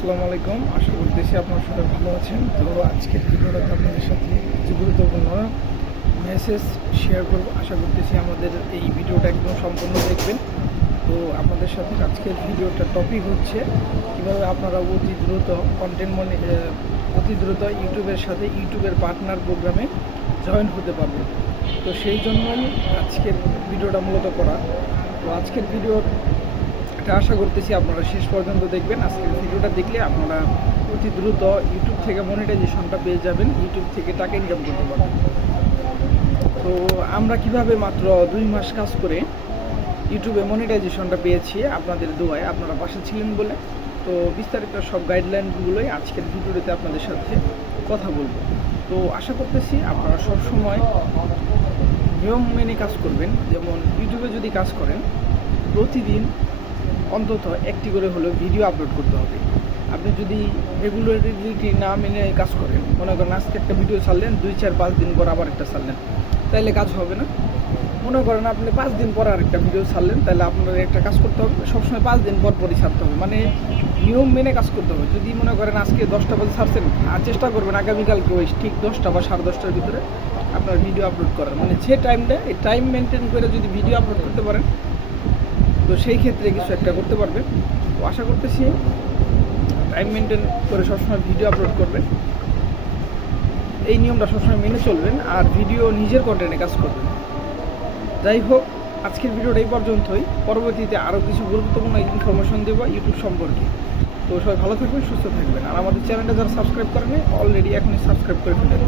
আসসালামু আলাইকুম। আশা করতেছি আপনারা সবাই ভালো আছেন। তো আজকের ভিডিওটাতে আপনাদের সাথে কিছু গুরুত্বপূর্ণ মেসেজ শেয়ার করব। আশা করতেছি আমাদের এই ভিডিওটা একদম সম্পূর্ণ দেখবেন। তো আপনাদের সাথে আজকের ভিডিওটা টপিক হচ্ছে কীভাবে আপনারা অতি দ্রুত কন্টেন্ট মনে অতি দ্রুত ইউটিউবের সাথে ইউটিউবের পার্টনার প্রোগ্রামে জয়েন হতে পারবেন। তো সেই জন্যই আজকের ভিডিওটা মূলত করা। তো আজকের ভিডিওর এটা আশা করতেছি আপনারা শেষ পর্যন্ত দেখবেন। আজকের ভিডিওটা দেখলে আপনারা অতি দ্রুত ইউটিউব থেকে মনিটাইজেশনটা পেয়ে যাবেন। ইউটিউব থেকে টাকা ইনকাম করতে পারবেন। তো আমরা কীভাবে মাত্র দুই মাস কাজ করে ইউটিউবে মনিটাইজেশনটা পেয়েছি আপনাদের দোয়ায়, আপনারা পাশে ছিলেন বলে। তো বিস্তারিত সব গাইডলাইনগুলোই আজকের ভিডিওতে আপনাদের সাথে কথা বলব। তো আশা করতেছি আপনারা সবসময় নিয়ম মেনে কাজ করবেন। যেমন ইউটিউবে যদি কাজ করেন, প্রতিদিন অন্তত একটি করে হলেও ভিডিও আপলোড করতে হবে। আপনি যদি রেগুলারিটি না মেনে কাজ করেন, মনে করেন আজকে একটা ভিডিও ছাড়লেন, দুই, চার, পাঁচ দিন পর আবার একটা ছাড়লেন, তাইলে কাজ হবে না। মনে করেন আপনি পাঁচ দিন পর আরেকটা ভিডিও ছাড়লেন তাহলে আপনার একটা কাজ করতে হবে, সবসময় পাঁচ দিন পর পরই ছাড়তে হবে। মানে নিয়ম মেনে কাজ করতে হবে। যদি মনে করেন আজকে দশটা বাজে ছাড়ছেন, আর চেষ্টা করবেন আগামীকালকে ওই ঠিক দশটা বা সাড়ে দশটার ভিতরে আপনার ভিডিও আপলোড করার। মানে যে টাইমটা এই টাইম মেনটেন করে যদি ভিডিও আপলোড করতে পারেন তো সেই ক্ষেত্রে কিছু একটা করতে পারবেন তো আশা করতেছি টাইম মেনটেন করে সবসময় ভিডিও আপলোড করবেন এই নিয়মটা সবসময় মেনে চলবেন আর ভিডিও নিজের কন্টেন্টে কাজ করবেন। যাই হোক, আজকের ভিডিওটা এই পর্যন্তই। পরবর্তীতে আরও কিছু গুরুত্বপূর্ণ ইনফরমেশন দেবো ইউটিউব সম্পর্কে। তো সবাই ভালো থাকবেন, সুস্থ থাকবেন। আর আমাদের চ্যানেলটা যারা সাবস্ক্রাইব করেনি অলরেডি এখনই সাবস্ক্রাইব করে ফেলেন